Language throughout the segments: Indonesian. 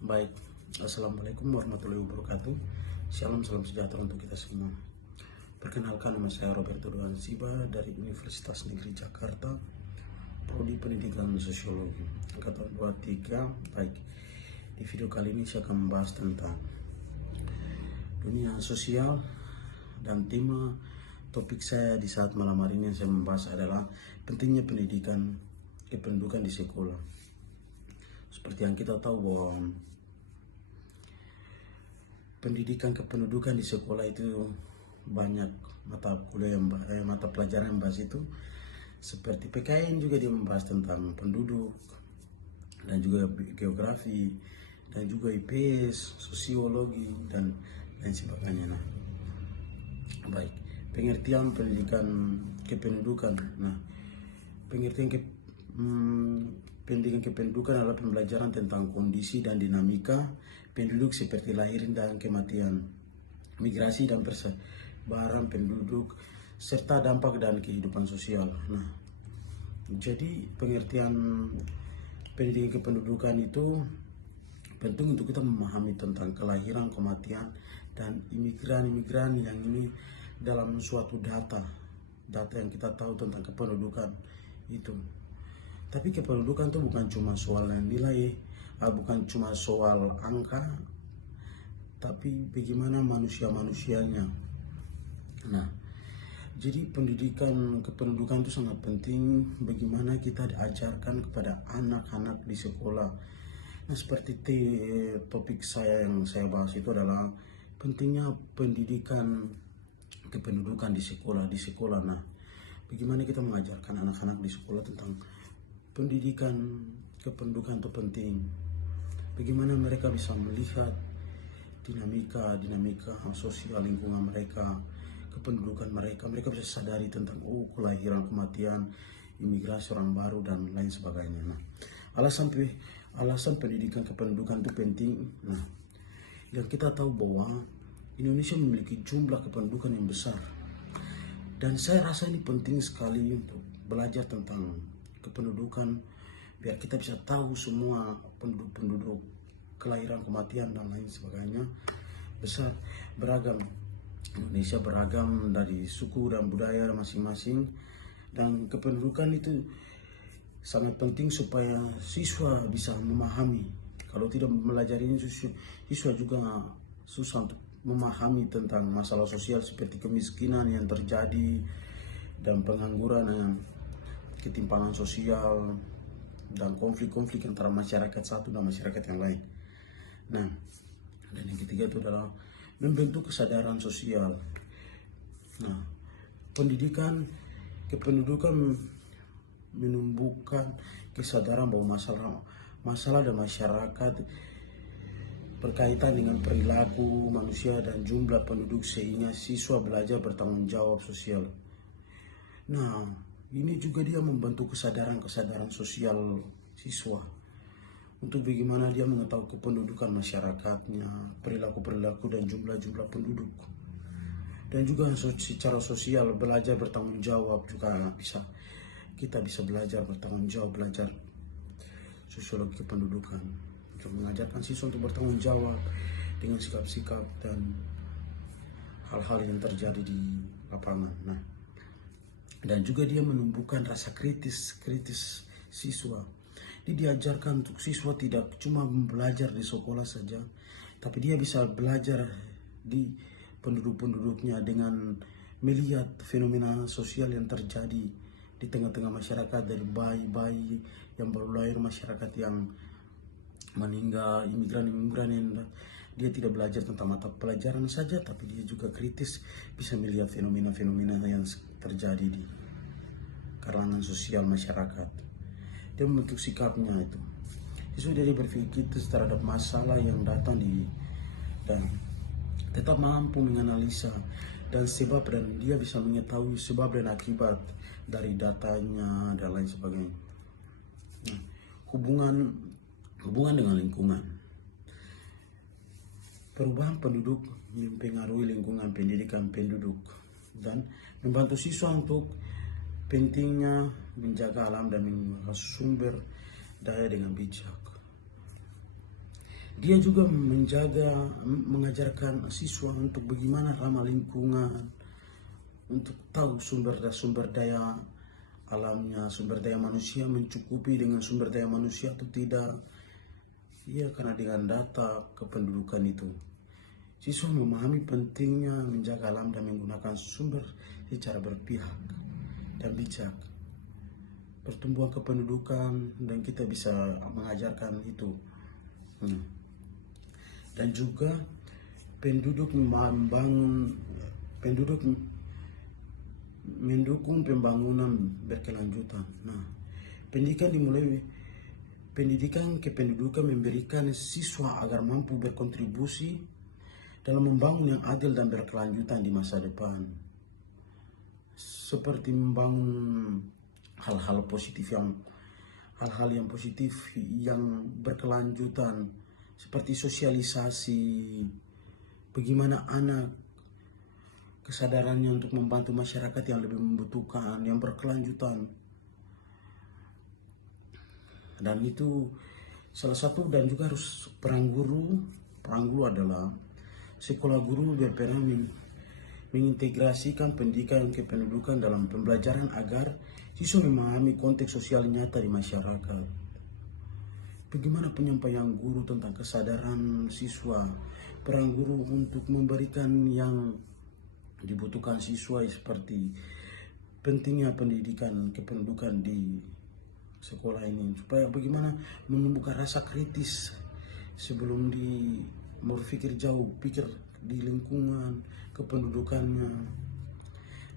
Baik, Assalamualaikum warahmatullahi wabarakatuh. Shalom, salam sejahtera untuk kita semua. Perkenalkan, nama saya Roberto Doan Siba dari Universitas Negeri Jakarta, Prodi Pendidikan Sosiologi, Angkatan 23. Baik, di video kali ini saya akan membahas tentang dunia sosial, dan tema topik saya di saat malam hari ini yang saya membahas adalah pentingnya pendidikan kependudukan di sekolah. Seperti yang kita tahu bahwa pendidikan kependudukan di sekolah itu banyak mata kuliah mata pelajaran yang bahas itu, seperti PKN juga dia membahas tentang penduduk dan juga geografi dan juga IPS, sosiologi dan lain sebagainya. Nah, baik, pengertian pendidikan kependudukan. Nah, pengertian pendidikan kependudukan adalah pembelajaran tentang kondisi dan dinamika penduduk seperti lahir dan kematian, migrasi dan persebaran penduduk, serta dampak dan kehidupan sosial. Nah, jadi pengertian pendidikan kependudukan itu penting untuk kita memahami tentang kelahiran, kematian, dan imigran yang ini dalam suatu data yang kita tahu tentang kependudukan itu. Tapi kependudukan itu bukan cuma soal nilai, bukan cuma soal angka, tapi bagaimana manusia-manusianya. Nah, jadi pendidikan kependudukan itu sangat penting, bagaimana kita diajarkan kepada anak-anak di sekolah. Nah, seperti topik saya yang saya bahas itu adalah pentingnya pendidikan kependudukan di sekolah. Nah, bagaimana kita mengajarkan anak-anak di sekolah tentang pendidikan kependudukan itu penting. Bagaimana mereka bisa melihat dinamika sosial lingkungan mereka, kependudukan mereka bisa sadari tentang kelahiran, kematian, imigrasi orang baru dan lain sebagainya. Nah, alasan pendidikan kependudukan itu penting. Nah, yang kita tahu bahwa Indonesia memiliki jumlah kependudukan yang besar, dan saya rasa ini penting sekali untuk belajar tentang kependudukan biar kita bisa tahu semua penduduk kelahiran, kematian dan lain sebagainya besar, beragam. Indonesia beragam dari suku dan budaya masing-masing, dan kependudukan itu sangat penting supaya siswa bisa memahami. Kalau tidak mempelajari ini, siswa juga susah untuk memahami tentang masalah sosial seperti kemiskinan yang terjadi dan pengangguran, ketimpangan sosial, dan konflik-konflik antara masyarakat satu dan masyarakat yang lain. Nah, dan yang ketiga itu adalah membentuk kesadaran sosial. Nah, pendidikan kependudukan menumbuhkan kesadaran bahwa masalah dan masyarakat berkaitan dengan perilaku manusia dan jumlah penduduk, sehingga siswa belajar bertanggung jawab sosial. Nah, ini juga dia membentuk kesadaran sosial siswa untuk bagaimana dia mengetahui kependudukan masyarakatnya, perilaku dan jumlah penduduk. Dan juga secara sosial belajar bertanggung jawab juga kita bisa belajar bertanggung jawab, belajar sosiologi kependudukan untuk mengajarkan siswa untuk bertanggung jawab dengan sikap-sikap dan hal-hal yang terjadi di lapangan. Nah, dan juga dia menumbuhkan rasa kritis siswa. Dia diajarkan untuk siswa tidak cuma belajar di sekolah saja, tapi dia bisa belajar di penduduknya dengan melihat fenomena sosial yang terjadi di tengah-tengah masyarakat, dari bayi-bayi yang baru lahir, masyarakat yang meninggal, imigran yang dia tidak belajar tentang mata pelajaran saja, tapi dia juga kritis, bisa melihat fenomena yang terjadi di kalangan sosial masyarakat. Dia membentuk sikapnya itu. Dia berpikir terhadap masalah yang datang dan tetap mampu menganalisa dan dia bisa mengetahui sebab dan akibat dari datanya dan lain sebagainya. Hubungan dengan lingkungan. Perubahan penduduk mempengaruhi lingkungan pendidikan penduduk dan membantu siswa untuk pentingnya menjaga alam dan mengolah sumber daya dengan bijak. Dia juga mengajarkan siswa untuk bagaimana ramah lingkungan, untuk tahu sumber daya alamnya, sumber daya manusia mencukupi dengan sumber daya manusia atau tidak. Iya, karena dengan data kependudukan itu, siswa memahami pentingnya menjaga alam dan menggunakan sumber secara berpihak dan bijak. Pertumbuhan kependudukan dan kita bisa mengajarkan itu. Dan juga penduduk mendukung pembangunan berkelanjutan. Nah, pendidikan kependudukan memberikan siswa agar mampu berkontribusi dalam membangun yang adil dan berkelanjutan di masa depan. Seperti membangun hal-hal yang positif yang berkelanjutan, seperti sosialisasi, bagaimana anak kesadarannya untuk membantu masyarakat yang lebih membutuhkan, yang berkelanjutan. Dan itu salah satu, dan juga harus perang guru adalah sekolah guru berperan mengintegrasikan pendidikan kependudukan dalam pembelajaran agar siswa memahami konteks sosial nyata di masyarakat. Bagaimana penyampaian guru tentang kesadaran siswa, peran guru untuk memberikan yang dibutuhkan siswa, seperti pentingnya pendidikan kependudukan di sekolah ini, supaya bagaimana menumbuhkan rasa kritis sebelum berpikir jauh, pikir di lingkungan kependudukannya,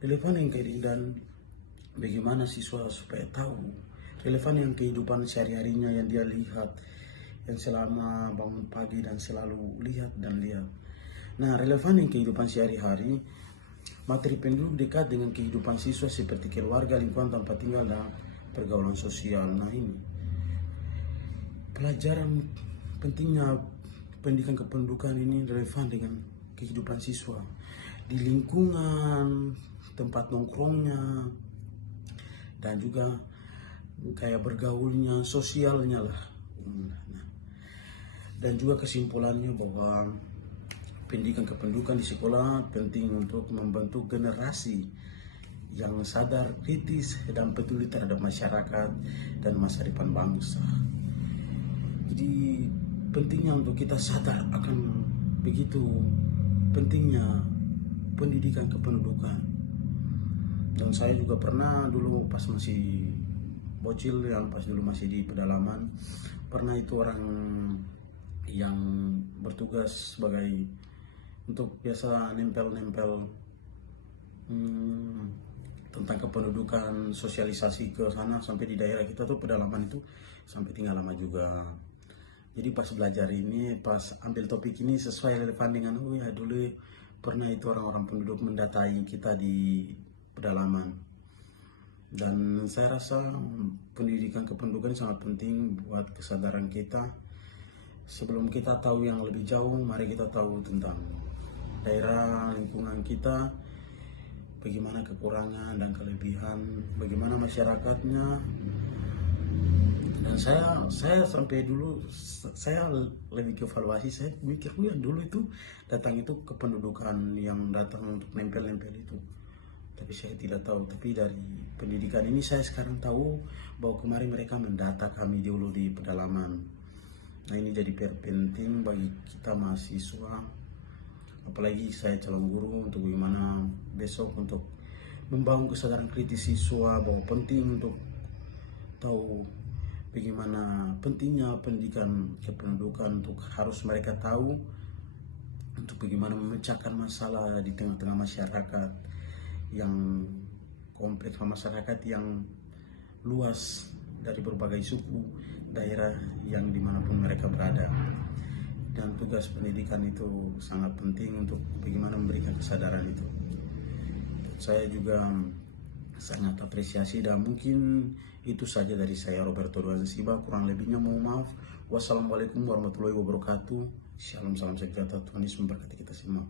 relevan yang dan bagaimana siswa supaya tahu relevan yang kehidupan sehari-harinya yang dia lihat, yang selama bangun pagi dan selalu lihat. Nah, relevan yang kehidupan sehari-hari, materi penduduk dekat dengan kehidupan siswa seperti keluarga, lingkungan tempat tinggal, dan pergaulan sosial. Nah, ini pelajaran pentingnya pendidikan kependudukan ini relevan dengan kehidupan siswa di lingkungan, tempat nongkrongnya, dan juga kayak bergaulnya, sosialnya lah. Dan juga kesimpulannya bahwa pendidikan kependudukan di sekolah penting untuk membentuk generasi yang sadar, kritis, dan peduli terhadap masyarakat dan masa depan bangsa. Jadi pentingnya untuk kita sadar akan begitu pentingnya pendidikan kependudukan. Dan saya juga pernah dulu pas masih bocil, yang pas dulu masih di pedalaman, pernah itu orang yang bertugas sebagai untuk biasa nempel tentang kependudukan, sosialisasi ke sana sampai di daerah kita tuh pedalaman itu, sampai tinggal lama juga. Jadi pas belajar ini, pas ambil topik ini sesuai relevan dengan dulu pernah itu orang-orang penduduk mendatangi kita di pedalaman. Dan saya rasa pendidikan kependudukan sangat penting buat kesadaran kita. Sebelum kita tahu yang lebih jauh, mari kita tahu tentang daerah lingkungan kita, bagaimana kekurangan dan kelebihan, bagaimana masyarakatnya. Dan saya sampai dulu saya lebih ke evaluasi, saya mikir dulu itu datang itu kependudukan yang datang untuk nempel-nempel itu, tapi saya tidak tahu. Tapi dari pendidikan ini saya sekarang tahu bahwa kemarin mereka mendata kami dulu di pedalaman. Nah, ini jadi penting bagi kita mahasiswa, apalagi saya calon guru, untuk bagaimana besok untuk membangun kesadaran kritis siswa bahwa penting untuk tahu bagaimana pentingnya pendidikan kependudukan, untuk harus mereka tahu untuk bagaimana memecahkan masalah di tengah-tengah masyarakat yang kompleks, masyarakat yang luas dari berbagai suku, daerah yang dimanapun mereka berada. Dan tugas pendidikan itu sangat penting untuk bagaimana memberikan kesadaran itu. Saya juga sangat apresiasi, dan mungkin itu saja dari saya, Roberto Duansiba. Kurang lebihnya mohon maaf. Wassalamualaikum warahmatullahi wabarakatuh. Shalom, salam sejahtera, Tuhan Yesus memberkati kita semua.